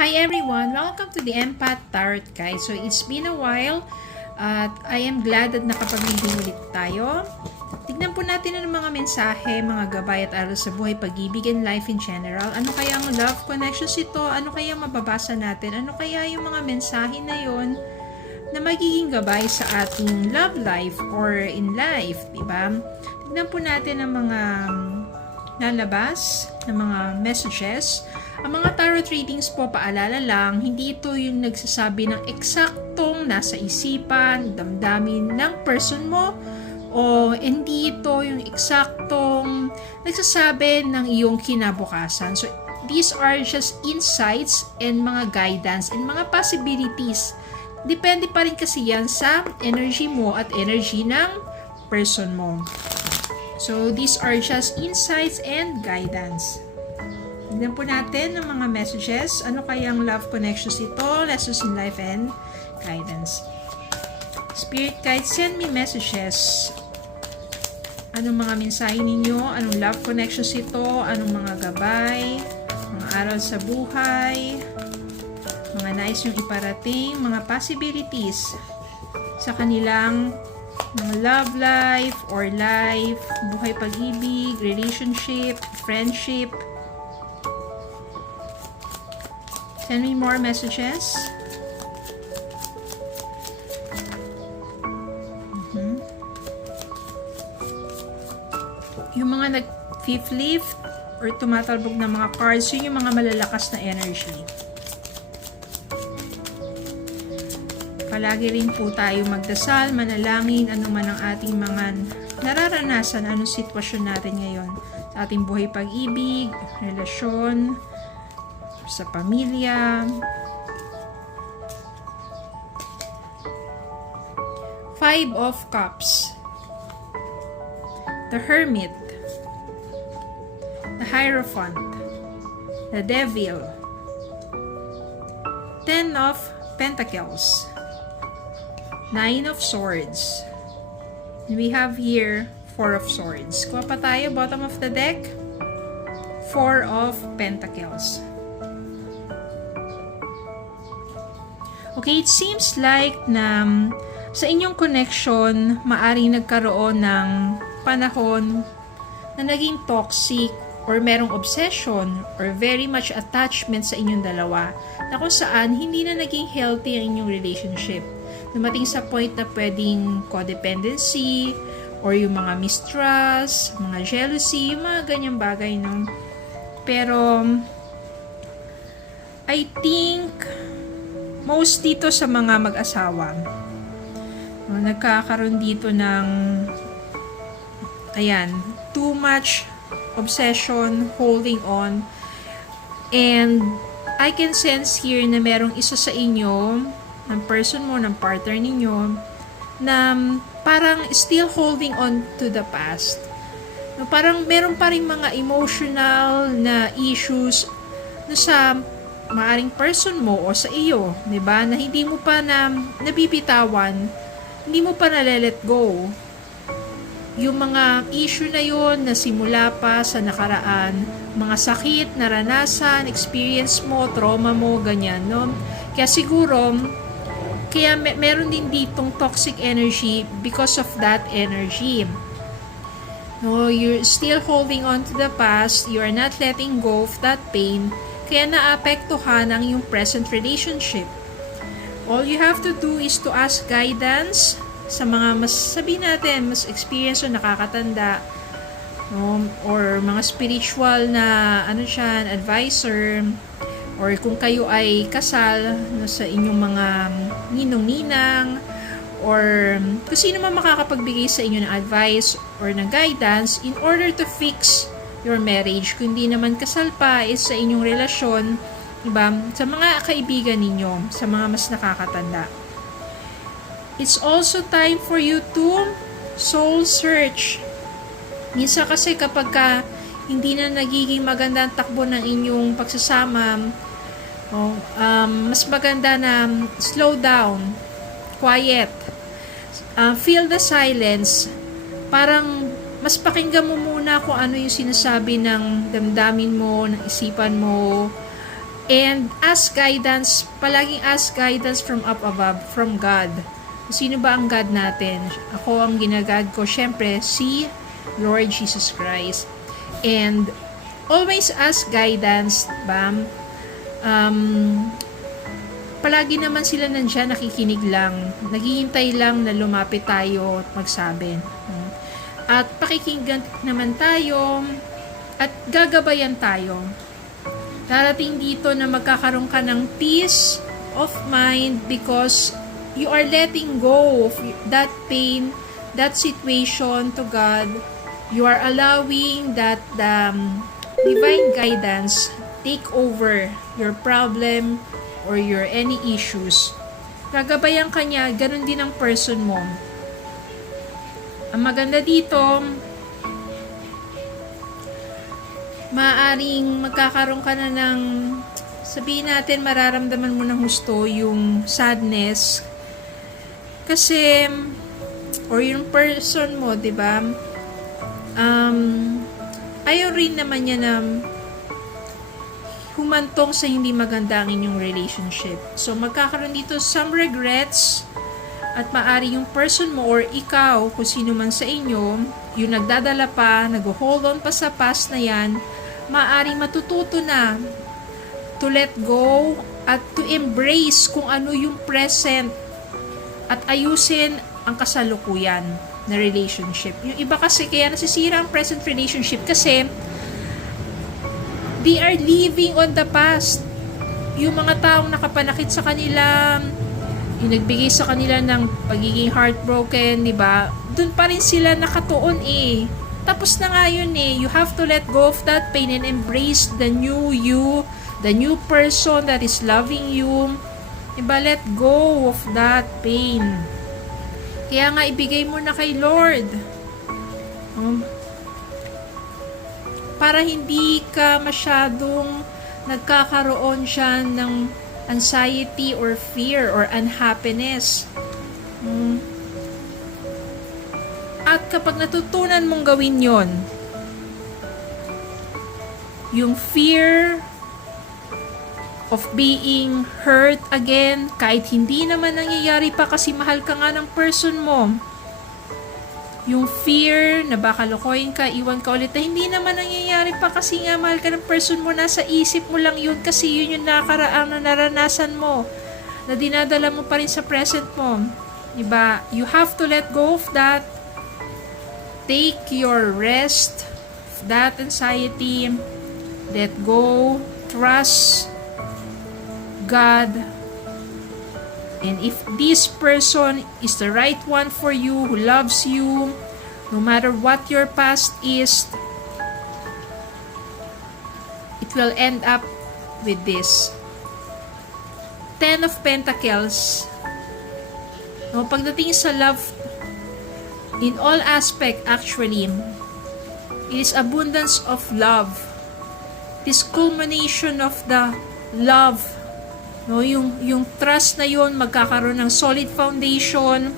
Hi everyone! Welcome to the Empath Tarot Guide. So it's been a while at I am glad that nakapag-reading ulit tayo. Tignan po natin ang mga mensahe, mga gabay at aral sa buhay, pag-ibig and life in general. Ano kaya ang love connections ito? Ano kaya mababasa natin? Ano kaya yung mga mensahe na yon na magiging gabay sa ating love life or in life, diba? Tignan po natin ang mga lalabas ng mga messages. Ang mga tarot readings po, paalala lang, hindi ito yung nagsasabi ng eksaktong nasa isipan, damdamin ng person mo, o hindi ito yung eksaktong nagsasabi ng iyong kinabukasan. So, these are just insights and mga guidance and mga possibilities. Depende pa rin kasi yan sa energy mo at energy ng person mo. So, these are just insights and guidance. Tignan po natin ang mga messages. Ano kayang love connections ito? Lessons in life and guidance. Spirit guide, send me messages. Anong mga mensahe ninyo? Anong love connections ito? Anong mga gabay? Mga aral sa buhay? Mga nais yung iparating? Mga possibilities sa kanilang mga love life or life, buhay pag-ibig, relationship, friendship. Send me more messages. Yung mga nag-flip or tumatalbog ng mga cards, yun yung mga malalakas na energy. Palagi rin po tayo magdasal, manalangin, ano man ang ating mga nararanasan, anong sitwasyon natin ngayon sa ating buhay pag-ibig, relasyon, sa pamilya. Five of Cups, the Hermit, the Hierophant, the Devil, Ten of Pentacles, Nine of Swords. And we have here Four of Swords. Kuha pa tayo, bottom of the deck, Four of Pentacles. Okay, it seems like na sa inyong connection, maaring nagkaroon ng panahon na naging toxic or merong obsession or very much attachment sa inyong dalawa na kung saan hindi na naging healthy ang inyong relationship. Dumating sa point na pwedeng codependency or yung mga mistrust, mga jealousy, mga ganyang bagay, no? Pero I think most dito sa mga mag-asawa, nagkakaroon dito ng too much obsession, holding on, and I can sense here na merong isa sa inyo, ng person mo, ng partner ninyo, na parang still holding on to the past. Parang meron pa rin mga emotional na issues na sa maaring person mo o sa iyo, 'di ba? Na hindi mo pa nabibitawan, hindi mo pa na-let go. Yung mga issue na yon na simula pa sa nakaraan, mga sakit, naranasan, experience mo, trauma mo, ganyan, no? Kaya siguro, meron din ditong toxic energy because of that energy. No, you're still holding on to the past, you are not letting go of that pain, kaya naapektuhan ang iyong present relationship. All you have to do is to ask guidance sa mga mas, sabihin natin, mas experience o nakakatanda, no? Or mga spiritual na advisor, or kung kayo ay kasal, no, sa inyong mga ninong-ninang, or kung sino man makakapagbigay sa inyo ng advice or ng guidance in order to fix your marriage. Kung hindi naman kasal pa, is sa inyong relasyon, diba? Sa mga kaibigan ninyo, sa mga mas nakakatanda. It's also time for you to soul search. Minsan kasi kapag hindi na nagiging maganda ang takbo ng inyong pagsasama, mas maganda na slow down, quiet, feel the silence, parang mas pakinggan mo muna kung ano yung sinasabi ng damdamin mo, ng isipan mo, And ask guidance, palaging ask guidance from up above, from God. Sino ba ang God natin? Ako ang ginagad ko, syempre, si Lord Jesus Christ. And always ask guidance, ba? Palagi naman sila nandyan, nakikinig lang. Naghihintay lang na lumapit tayo at magsabi. At pakikinggan naman tayo at gagabayan tayo. Darating dito na magkakaroon ka ng peace of mind because you are letting go of that pain, that situation to God. You are allowing that divine guidance take over your problem or your any issues. Gagabayan ka niya, ganun din ang person mo. Ang maganda dito, maaring magkakaroon ka na ng, sabihin natin, mararamdaman mo ng husto yung sadness. Kasi, or yung person mo, di ba? Ayaw rin naman niya na humantong sa hindi maganda ang inyong relationship. So, magkakaroon dito some regrets at maari yung person mo or ikaw, kung sino man sa inyo, yung nagdadala pa, nag-hold on pa sa past na yan, maaaring matututo na to let go at to embrace kung ano yung present at ayusin ang kasalukuyan na relationship. Yung iba kasi kaya nasisira ang present relationship kasi they are living on the past. Yung mga taong nakapanakit sa kanila, yung nagbigay sa kanila ng pagiging heartbroken, di ba? Doon pa rin sila nakatuon eh. Tapos na nga yun eh. You have to let go of that pain and embrace the new you, the new person that is loving you. Diba? Let go of that pain. Kaya nga ibigay mo na kay Lord. Para hindi ka masyadong nagkakaroon siya ng anxiety or fear or unhappiness. At kapag natutunan mong gawin yon, yung fear of being hurt again, kahit hindi naman nangyayari pa kasi mahal ka nga ng person mo, yung fear na baka lokohin ka, iwan ka ulit na hindi naman nangyayari pa kasi nga mahal ka ng person mo, nasa isip mo lang yun kasi yun yung nakaraang na naranasan mo na dinadala mo pa rin sa present mo, diba? You have to let go of that. Take your rest of that anxiety, let go, trust God. And if this person is the right one for you, who loves you, no matter what your past is, it will end up with this. 10 of Pentacles. No, pagdating sa love, in all aspect actually, it is abundance of love. This culmination of the love. No, yung trust na yun, magkakaroon ng solid foundation.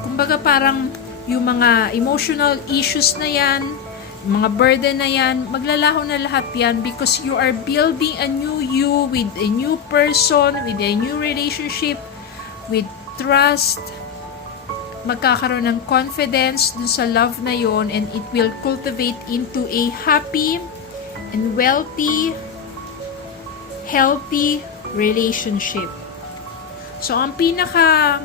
Kumbaga parang yung mga emotional issues na yan, mga burden na yan, maglalaho na lahat yan because you are building a new you with a new person, with a new relationship, with trust. Magkakaroon ng confidence dun sa love na yon, and it will cultivate into a happy and wealthy, healthy relationship. So, ang pinaka,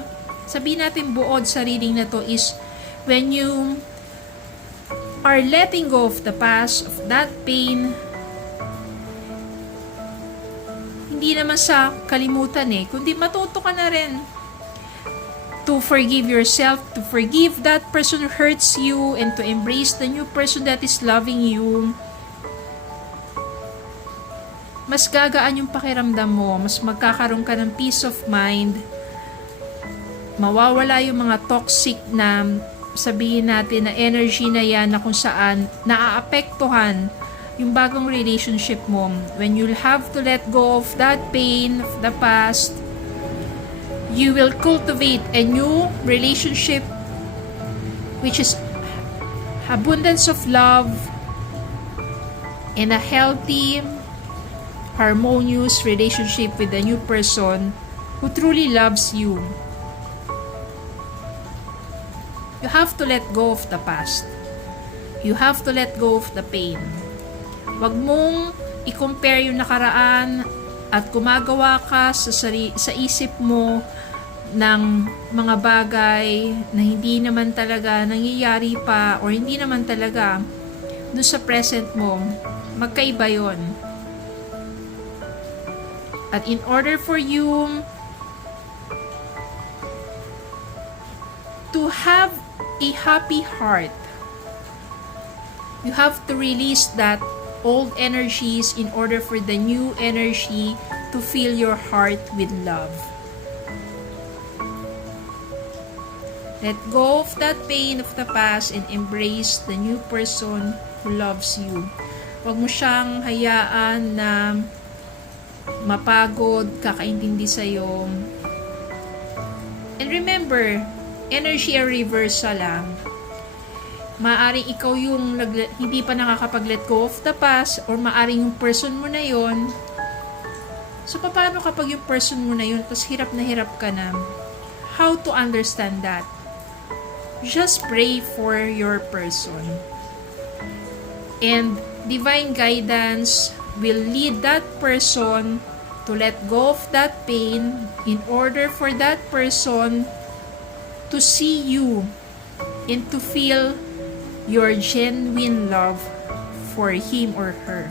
sabihin natin buod sa reading na to is when you are letting go of the past, of that pain, hindi naman sa kalimutan eh, kundi matuto ka na rin to forgive yourself, to forgive that person who hurts you, and to embrace the new person that is loving you. Mas gagaan yung pakiramdam mo, mas magkakaroon ka ng peace of mind, mawawala yung mga toxic na, sabihin natin na energy na yan na kung saan naaapektuhan yung bagong relationship mo. When you'll have to let go of that pain of the past, you will cultivate a new relationship which is abundance of love and a healthy harmonious relationship with the new person who truly loves you. You have to let go of the past. You have to let go of the pain. Huwag mong i-compare yung nakaraan at gumagawa ka sa isip mo ng mga bagay na hindi naman talaga nangyayari pa or hindi naman talaga doon sa present mo. Magkaiba yon. At in order for you to have a happy heart, you have to release that old energies in order for the new energy to fill your heart with love. Let go of that pain of the past and embrace the new person who loves you. Huwag mo siyang hayaan na mapagod, kakaintindi sa'yo. And remember, energy a reversal lang. Maaring ikaw yung hindi pa nakakapag-let go of the past or maaring yung person mo na yon. So, paano kapag yung person mo na yun tapos hirap na hirap ka na? How to understand that? Just pray for your person. And divine guidance will lead that person to let go of that pain in order for that person to see you and to feel your genuine love for him or her.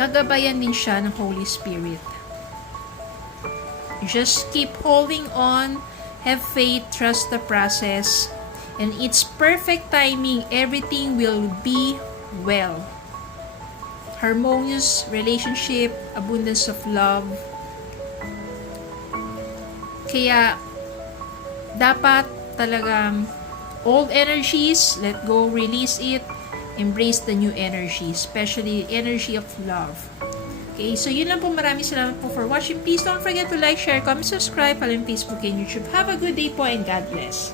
Gagabayan din siya ng Holy Spirit. Just keep holding on, have faith, trust the process, and its perfect timing, everything will be well. Harmonious relationship, abundance of love. Kaya, dapat talagang old energies, let go, release it, embrace the new energy, especially energy of love. Okay, so yun lang po. Maraming salamat po for watching. Please don't forget to like, share, comment, subscribe, follow on Facebook and YouTube. Have a good day po and God bless.